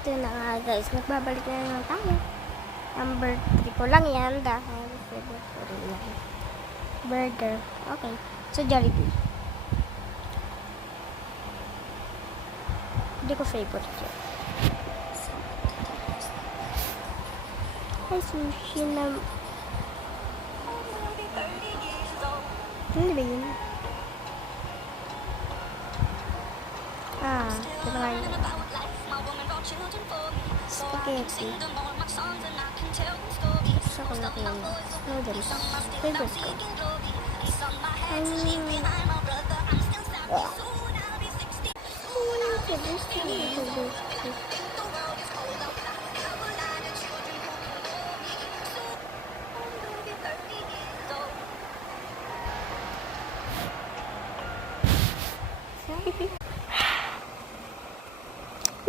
ito na nga guys, magbabalik na naman tayo. Number 3 ko lang yan dahil favorite ko rin yan. Burger. Okay. So, Jollibee. Hindi ko favorite yun. Ay, sushi na... Ano ba yun? Ito nga yun. Spaghetti. Gusto ko laki yun. Noodles. Favorite ko.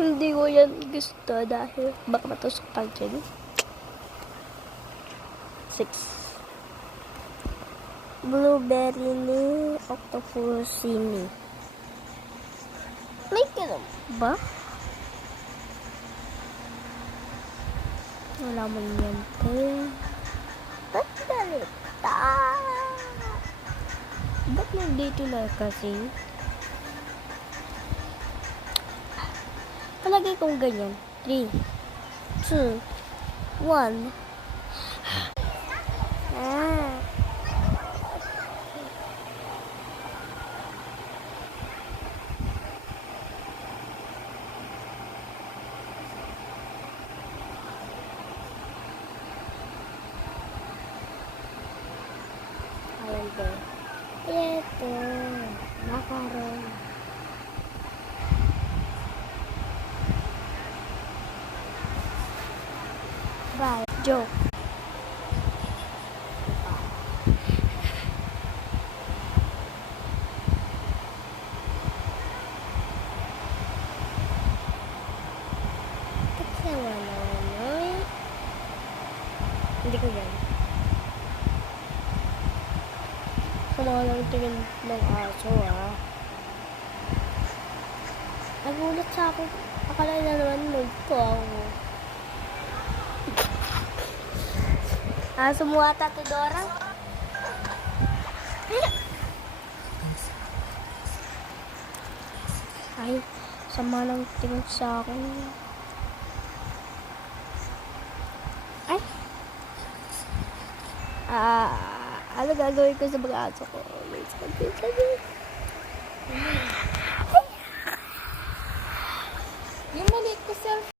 Hindi ko yan gusto dahil baka matusok pag dyan. 6. Blueberry ni Octopusini. May ganun ba? Wala mo yan, te. Ba't galita? Ba't nandito na kasi? Palagay kong ganyan. 3, 2, 1. Ito. Makaroon. Bye. Joke. Hindi ko yan. Mga lang tingin ng aso, Nagulat sa akin. Akala na naman nagpo ako. Aso mo ata to, Dora? Ay, sama lang tingin sa akin. Ay! Ano gagawin ko sa mga aso ko? Yung maliit ko selfie.